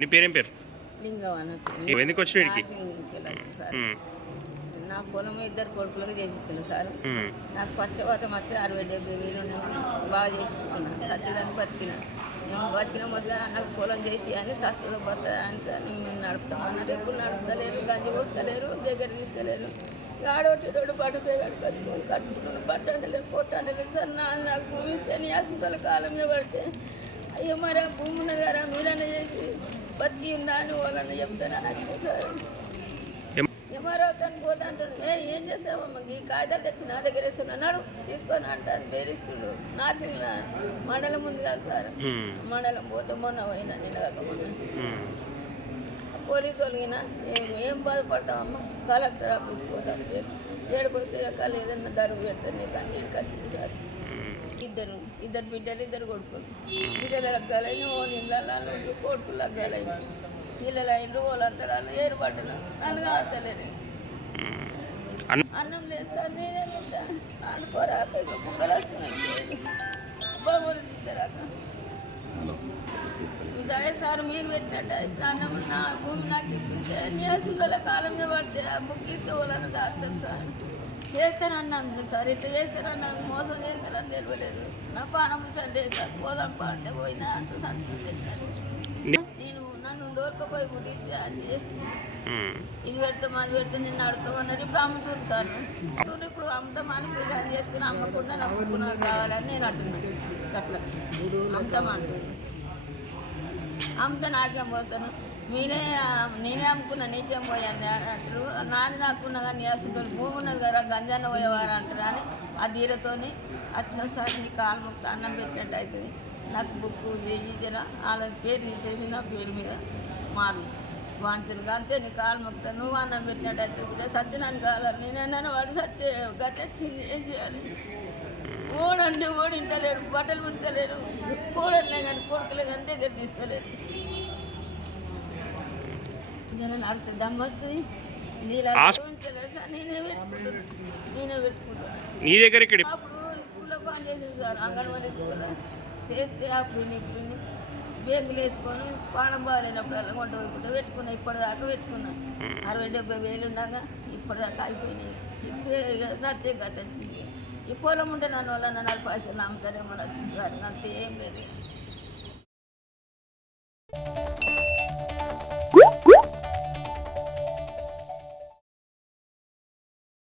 నీ పేరేం పేరు? అన్న ఎందుకు వీడికి? ఉమ్, నా పొలం ఇద్దరు కొడుకులకు చేపించాను సార్. నాకు పచ్చవాతం వచ్చి అరవై డెబ్బై వేలు బాగా చేయించుకున్నాను సత్యదాన్ని బతికిన. నేను బతికిన మొదల నాకు పొలం చేసి అని సస్తలో బత అంటే మేము నడుపుతామన్నారు ఎప్పుడు నడుపుతలేరు గంజి పోస్తలేరు దగ్గర తీస్తలేరు. ఆడోటి రోడ్డు పట్టుపోయి కట్టుకొని కట్టుకున్నాను బట్ట అంటలేదు పొట్ట అంటలేదు. సార్ నా నాకు భూమి ఇస్తే నీ హాస్పిటల్ కాలం పడితే అయ్యో మరి ఆ భూమి ఉన్నది కదా మీరన్నా చేసి బతికి ఉందా అని వాళ్ళని చెప్తారా నాకు ఎవరో తను పోతా అంటాడు. ఏ ఏం చేస్తామమ్మా ఈ కాగితాలు తెచ్చి నా దగ్గర ఇస్తున్నాడు తీసుకొని అంటాను బేరిస్తుడు నార్సింగ్ మండలం ఉంది కదా సార్? మండలం పోతే మొన్న పోయినా నేను కాక. పోలీసు వాళ్ళకిన ఏం ఏం బాధపడతామమ్మా కలెక్టర్ ఆఫీస్ కోసం ఏడుపు రకాలు ఏదన్నా దరువు పెడతాను కానీ నేను కట్టింది ఇద్దరు ఇద్దరు బిడ్డలు ఇద్దరు కొడుకులు. బిడ్డలు లగ్గాలైన ఓ నీళ్ళ కొడుకులు లగ్గాలైన పిల్లలు అయినరు వాళ్ళందరూ వాళ్ళు నన్ను కావతలేరు అన్నం లేదు సార్ నేనే తింటా? అనుకోరాక ఇక కుక్కలు వస్తున్నాయి. బాబులు తెచ్చారాక సరే సార్ మీరు పెట్టినట్టు అన్నం నా భూమి నాకు ఇప్పిస్తే న్యాసుల కాలం మీద పడితే ఆ బుక్ ఇస్తే వాళ్ళని దాస్తాం సార్. చేస్తానన్నాను సార్ ఇట్లా చేస్తానన్నాను మోసం చేస్తానని తెలియలేదు. నా పానం సార్ లేదు పోదాం పాటే పోయినా అంత సంతకం పెట్టాను నేను నన్ను డోర్కపోయి ముడిచి అని చేస్తున్నాను ఉమ్, ఇది పెడతాం అది పెడతాం నేను అడుగుతామన్నారు. ఇప్పుడు అమ్ముతుంది సార్ ఇప్పుడు అమ్ముతామని పిల్లలు చేస్తున్నా అమ్మకుండా నమ్ముకున్నా కావాలని నేను అంటున్నాను అట్లా అమ్ముతామని అంత నాకేం పోతాను మీరే నేనే అమ్ముకున్నా నీకేం పోయాను అంటారు. నాది నాకున్నా కానీ వేసుకుంటారు భూమి ఉన్నది కదా గంజాన్న పోయేవారు అంటారు. అని ఆ ధీరతోని వచ్చిన సార్ నీ కాలు ముక్త అన్నం పెట్టినట్టు అవుతుంది. నాకు బుక్ చేయి వాళ్ళ పేరు తీసేసి నా పేరు మీద మారు. వాంచను అంతే నీ కాలు ముక్త నువ్వు అన్నం పెట్టినట్టు అవుతుంది. సత్యనాన్ని కావాలి నేనన్నా వాడు సత్య గతొచ్చింది ఏం చేయాలి? ఓడంటే ఓడింటలేడు బట్టలు పుట్టలేరు కోడలే కానీ కొడుకులే కానీ దగ్గర తీస్తలేరు జనం నడిస్తే దమ్ము వస్తుంది. నేనే పెట్టుకుంటాను నేనే పెట్టుకుంటాను నీ దగ్గర ఇక్కడ అప్పుడు స్కూల్లో పని చేసింది సార్ అంగన్వాడీ స్కూల్లో. చేస్తే అప్పుడు ఇప్పుడు బేగులు వేసుకొని పానం బాగాలేనప్పుడు అలా వంట పోయకుండా పెట్టుకున్నా ఇప్పటిదాకా పెట్టుకున్నా. అరవై డెబ్బై వేలు ఉన్నాగా ఇప్పటిదాకా అయిపోయినాయి. ఇప్పుడు సత్యం వచ్చింది. ఈ పొలం ఉంటే నన్ను వల్ల నన్ను పైసలు అమ్ముతారేమో వచ్చింది అంతే ఏం లేదు.